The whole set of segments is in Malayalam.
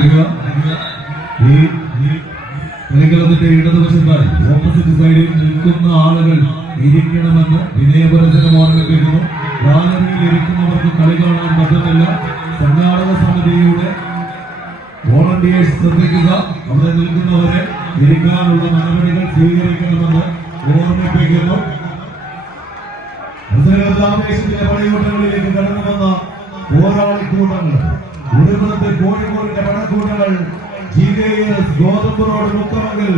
ശ്രദ്ധിക്കുക ഈ കളിക്കളത്തിന്റെ ഇടതുവശത്തായി സൈഡിൽ നിൽക്കുന്ന ആളുകൾ ഇരിക്കണമെന്ന് വിനയപരസരം ഓർമ്മിപ്പിക്കുന്നു ഗാലറിയിൽ ഇരിക്കുന്നവർക്ക് കളി കാണാൻ പറ്റുന്നില്ല. സമിതിയുടെ വോളണ്ടിയേഴ്സ് ശ്രദ്ധിക്കുക. അവിടെ നിൽക്കുന്നവരെ ഇരിക്കാനുള്ള നടപടികൾ സ്വീകരിക്കണമെന്ന് ഓർമ്മിപ്പിക്കുന്നു. പടയോട്ടങ്ങളിലേക്ക് കടന്നു വന്ന പോരാളിക്കൂട്ടങ്ങൾ ഉടുകുളത്തെ കോഴിക്കോടിന്റെ പടക്കൂട്ടങ്ങൾ ജി കെ എസ് ഗോതമ്പ് റോഡ് മുക്കമംഗൽ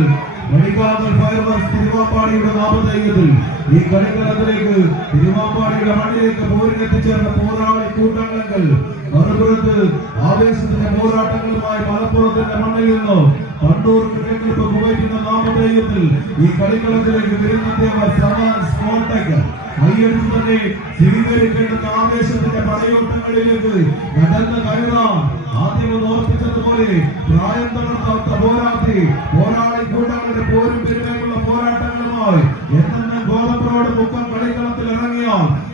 മണിക്കാതൽ ഫയർവർക്സ് തിരുവാമ്പാടിയുടെ നാമധേയത്തിൽ ഈ കളിക്കളത്തിലേക്ക് തിരുവാമ്പാടിയുടെ മണ്ണിലേക്ക് പോരിനെത്തിച്ചേർന്ന പോരാളി കൂട്ടങ്ങളെങ്കിൽ മറുപുറത്ത് ആവേശത്തിന്റെ പോരാട്ടങ്ങളുമായി മലപ്പുറത്തിന്റെ മണ്ണിൽ നിന്നോ കണ്ണൂർ ക്രിക്കറ്റ് കുവൈറ്റിന്റെ നാമധേയത്തിൽ ഈ കളിക്കളത്തിലേക്ക് വരുന്നെത്തിയവർ സമാൻ സ്പോട്ടേക്ക് കൈയെടുത്ത് തന്നെ സ്വീകരിക്കേണ്ടുന്ന ആവേശത്തിന്റെ പടയോട്ടങ്ങളിലേക്ക് നടന്ന കരുണ. ആദ്യം ഓർപ്പിച്ചതുപോലെ പ്രായം തളർത്താത്ത പോരാട്ടി പോരാളി കൂട്ടങ്ങളുടെ പോരും പെരുമയുള്ള പോരാട്ടങ്ങളുമായി എന്നെന്നും ഗോതമ്പറോട് മുക്കം കളിക്കളത്തിൽ ഇറങ്ങിയ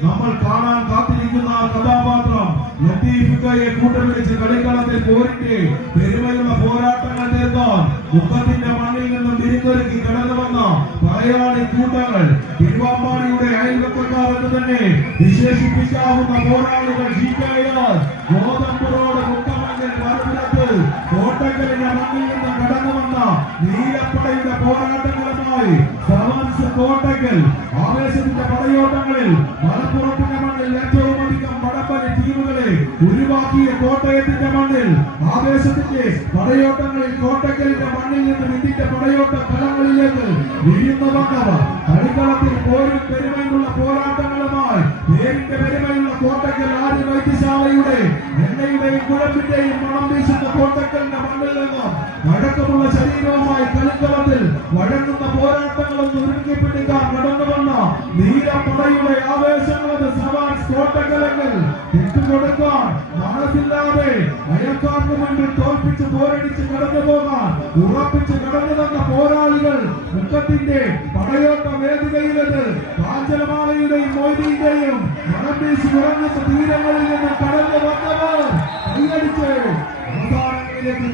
നമ്മൾ കാണാൻ കാത്തിരിക്കുന്ന കഥാപാത്രം ലത്തീഫിക്കയെ കൂട്ടുപിടിച്ച് കളിക്കളത്തിൽ പോരിട്ട് പെരുമയുള്ള പോരാട്ടങ്ങൾ തീർക്കാൻ മുക്കത്തിന്റെ പടയാളി കൂട്ടങ്ങൾ തിരുവാമ്പാടിയുടെ അയൽവക്കക്കാർ എന്ന് തന്നെ വിശേഷിപ്പിക്കാവുന്ന പോരാളികൾ ഗോതമ്പുറോട് പടയോട്ടങ്ങളിൽ ഏറ്റവും അധികം ആവേശത്തിന്റെ പടയോട്ടങ്ങളിൽ കോട്ടക്കലിന്റെ മണ്ണിൽ നിന്ന് ഇതിന്റെ പടയോട്ട തലങ്ങളിലേക്ക് വിരിയുന്ന വന്നവർ കളിക്കളത്തിൽ പോരും പെരുമയുള്ള പോരാട്ടങ്ങളുമായി നേരിന്റെ പെരുമയുള്ള കോട്ടക്കൽ ആര്യ വൈദ്യശാലയുടെ എണ്ണയുടെയും കുഴമ്പിന്റെയും മണം വീശുന്ന കോട്ടക്കലിന്റെ മണ്ണിൽ നിന്നും വഴക്കമുള്ള ശരീരവുമായി കളിക്കളത്തിൽ വഴങ്ങുന്ന പോരാട്ടങ്ങളും ഒരുക്കിപ്പിടിക്കാൻ കടന്നു വന്ന നീലപ്പടയുടെ ആവേശങ്ങളത് സവാൻ കോട്ടക്കലങ്ങൾ വിട്ടുകൊടുക്കാൻ ഉറപ്പിച്ച് കടന്നു വന്ന പോരാളികൾ മുക്കത്തിന്റെ പടയോട്ട വേദികയിലത് കാഞ്ചലമാലയുടെയും മൊയ്തീന്റെയും മണം വീശി ഉറങ്ങുന്ന